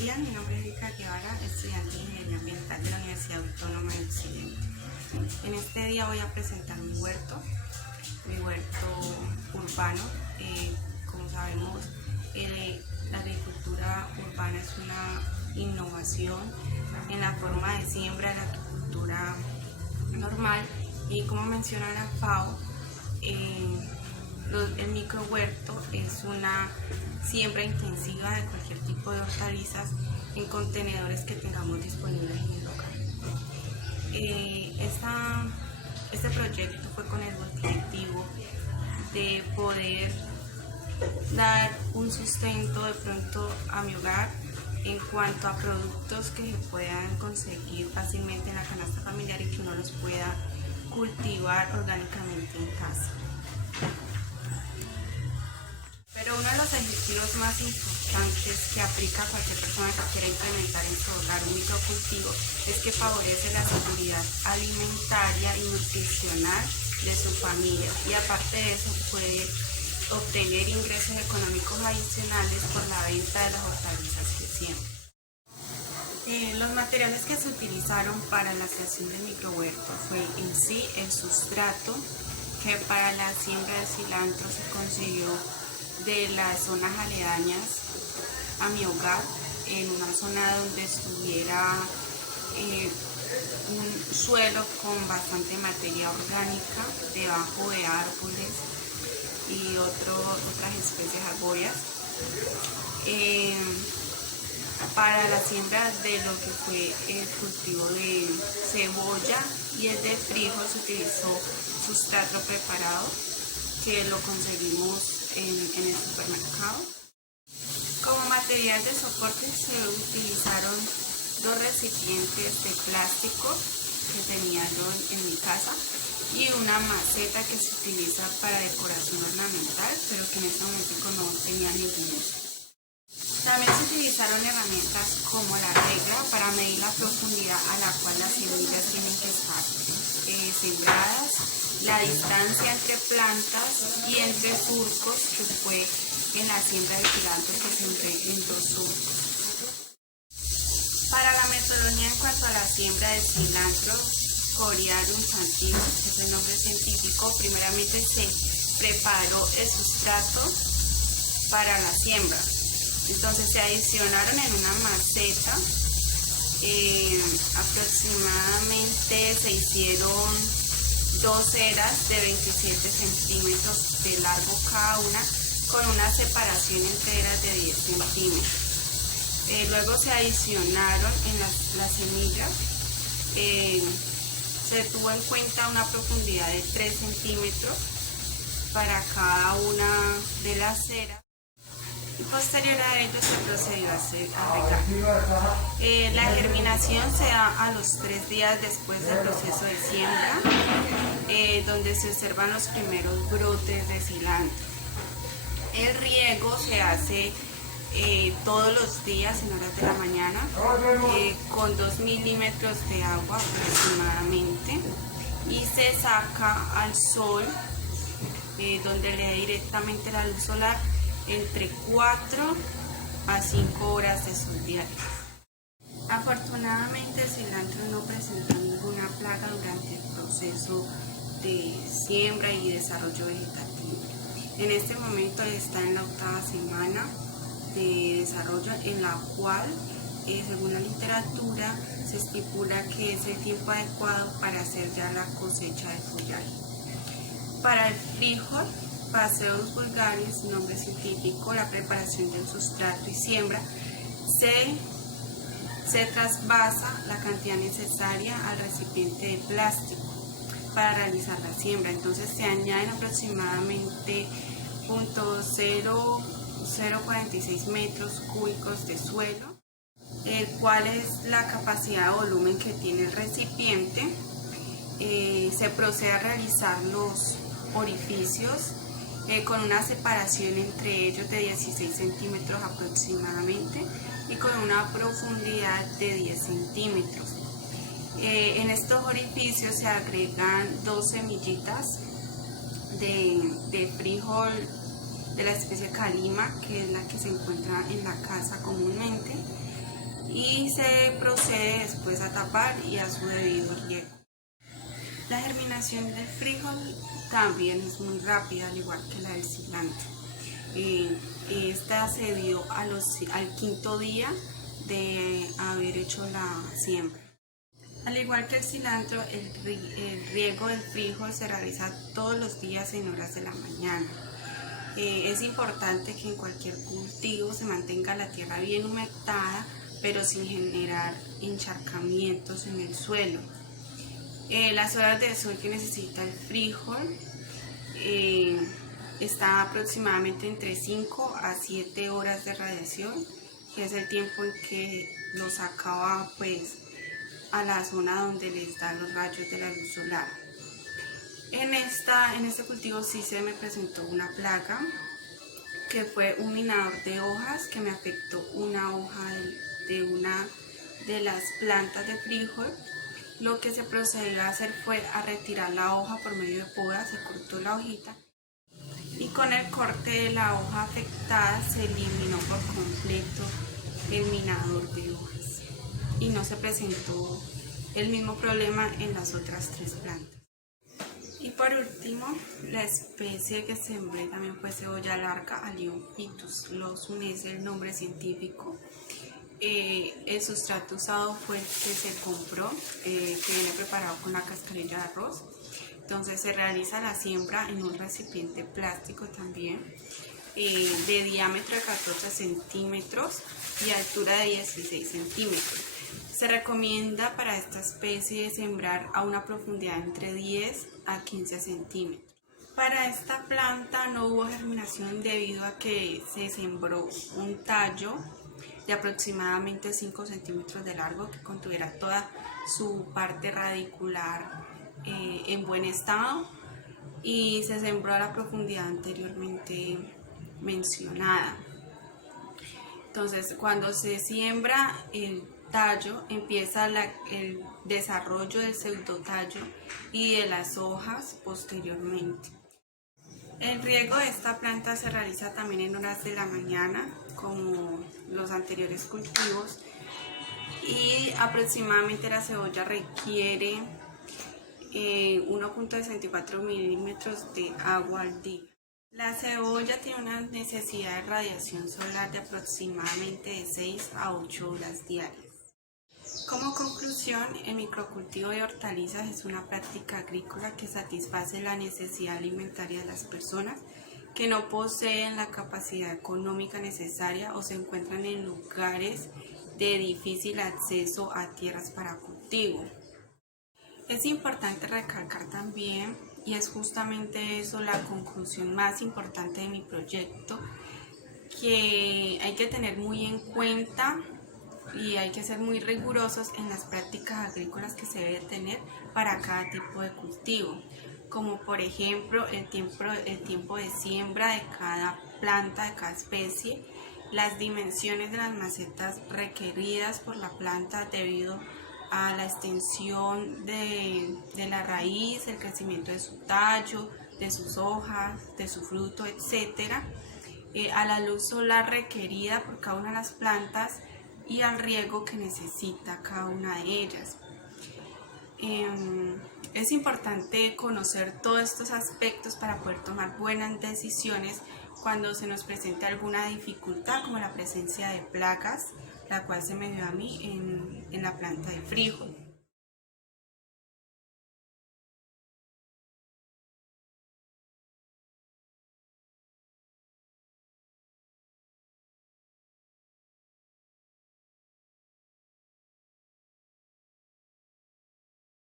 días, mi nombre es Erika Guevara, estudiante de Ingeniería Ambiental de la Universidad Autónoma de Occidente. En este día voy a presentar mi huerto urbano. Como sabemos, la agricultura urbana es una innovación en la forma de siembra de la agricultura normal, y como menciona la FAO, el microhuerto es una siembra intensiva de cualquier tipo de hortalizas en contenedores que tengamos disponibles en el hogar. Este proyecto fue con el objetivo de poder dar un sustento de pronto a mi hogar en cuanto a productos que se puedan conseguir fácilmente en la canasta familiar y que uno los pueda cultivar orgánicamente en casa. Pero uno de los objetivos más importantes que aplica cualquier persona que quiera implementar en su hogar un microcultivo es que favorece la seguridad alimentaria y nutricional de su familia, y aparte de eso puede obtener ingresos económicos adicionales por la venta de las hortalizas que siembra. Los materiales que se utilizaron para la creación del microhuerto fue en sí el sustrato, que para la siembra de cilantro se consiguió de las zonas aledañas a mi hogar, en una zona donde estuviera un suelo con bastante materia orgánica, debajo de árboles y otras especies arbóreas. Para la siembra de lo que fue el cultivo de cebolla y el de frijol se utilizó sustrato preparado, que lo conseguimos en el supermercado. Como material de soporte se utilizaron 2 recipientes de plástico que tenía yo en mi casa y una maceta que se utiliza para decoración ornamental, pero que en este momento no tenía ningún uso. También se utilizaron herramientas como la regla para medir la profundidad a la cual las semillas tienen que estar sembradas, la distancia entre plantas y entre surcos, que fue en la siembra de cilantro que sembré en 2 surcos. Para la metodología en cuanto a la siembra de cilantro, Coriarium sativum, que es el nombre científico, primeramente se preparó el sustrato para la siembra. Entonces se adicionaron en una maceta, aproximadamente se hicieron 2 eras de 27 centímetros de largo cada una, con una separación entre eras de 10 centímetros. Luego se adicionaron en las semillas, se tuvo en cuenta una profundidad de 3 centímetros para cada una de las eras. Y posterior a ello se procedió a regar. La germinación se da a los 3 días después del proceso de siembra, donde se observan los primeros brotes de cilantro. El riego se hace todos los días en horas de la mañana, con 2 milímetros de agua aproximadamente, y se saca al sol, donde le da directamente la luz solar, entre 4 a 5 horas de sol diarias. Afortunadamente el cilantro no presentó ninguna plaga durante el proceso de siembra y desarrollo vegetativo. En este momento está en la 8ª semana de desarrollo, en la cual, según la literatura, se estipula que es el tiempo adecuado para hacer ya la cosecha de follaje. Para el frijol, Phaseolus vulgaris, nombre científico, la preparación del sustrato y siembra, se trasvasa la cantidad necesaria al recipiente de plástico para realizar la siembra. Entonces se añaden aproximadamente 0.046 metros cúbicos de suelo, el cual es la capacidad de volumen que tiene el recipiente. Se procede a realizar los orificios con una separación entre ellos de 16 centímetros aproximadamente y con una profundidad de 10 centímetros. En estos orificios se agregan 2 semillitas de frijol de la especie calima, que es la que se encuentra en la casa comúnmente, se procede después a tapar y a su debido riego. La germinación del frijol también es muy rápida, al igual que la del cilantro. Esta se dio al quinto día de haber hecho la siembra. Al igual que el cilantro, el riego del frijol se realiza todos los días en horas de la mañana. Es importante que en cualquier cultivo se mantenga la tierra bien humectada, pero sin generar encharcamientos en el suelo. Las horas de sol que necesita el frijol está aproximadamente entre 5 a 7 horas de radiación, que es el tiempo en que lo sacaba pues a la zona donde les dan los rayos de la luz solar. En este cultivo sí se me presentó una plaga, que fue un minador de hojas que me afectó una hoja de una de las plantas de frijol. Lo que se procedió a hacer fue a retirar la hoja por medio de poda, se cortó la hojita y con el corte de la hoja afectada se eliminó por completo el minador de hojas y no se presentó el mismo problema en las otras 3 plantas. Y por último, la especie que sembré también fue cebolla larga, Allium Phytus lawson es el nombre científico. El sustrato usado fue el que se compró, que viene preparado con la cascarilla de arroz. Entonces se realiza la siembra en un recipiente plástico también, de diámetro de 14 centímetros y altura de 16 centímetros. Se recomienda para esta especie sembrar a una profundidad entre 10 a 15 centímetros. Para esta planta no hubo germinación debido a que se sembró un tallo de aproximadamente 5 centímetros de largo que contuviera toda su parte radicular en buen estado y se sembró a la profundidad anteriormente mencionada. Entonces, cuando se siembra el tallo, empieza el desarrollo del pseudotallo y de las hojas posteriormente. El riego de esta planta se realiza también en horas de la mañana, como los anteriores cultivos, y aproximadamente la cebolla requiere 1.64 milímetros de agua al día. La cebolla tiene una necesidad de radiación solar de aproximadamente de 6 a 8 horas diarias. Como conclusión, el microcultivo de hortalizas es una práctica agrícola que satisface la necesidad alimentaria de las personas que no poseen la capacidad económica necesaria o se encuentran en lugares de difícil acceso a tierras para cultivo. Es importante recalcar también, y es justamente eso la conclusión más importante de mi proyecto, que hay que tener muy en cuenta y hay que ser muy rigurosos en las prácticas agrícolas que se debe tener para cada tipo de cultivo, como por ejemplo el tiempo de siembra de cada planta, de cada especie, las dimensiones de las macetas requeridas por la planta debido a la extensión de la raíz, el crecimiento de su tallo, de sus hojas, de su fruto, etc., a la luz solar requerida por cada una de las plantas y al riego que necesita cada una de ellas. Es importante conocer todos estos aspectos para poder tomar buenas decisiones cuando se nos presente alguna dificultad, como la presencia de plagas, la cual se me dio a mí en la planta de frijol.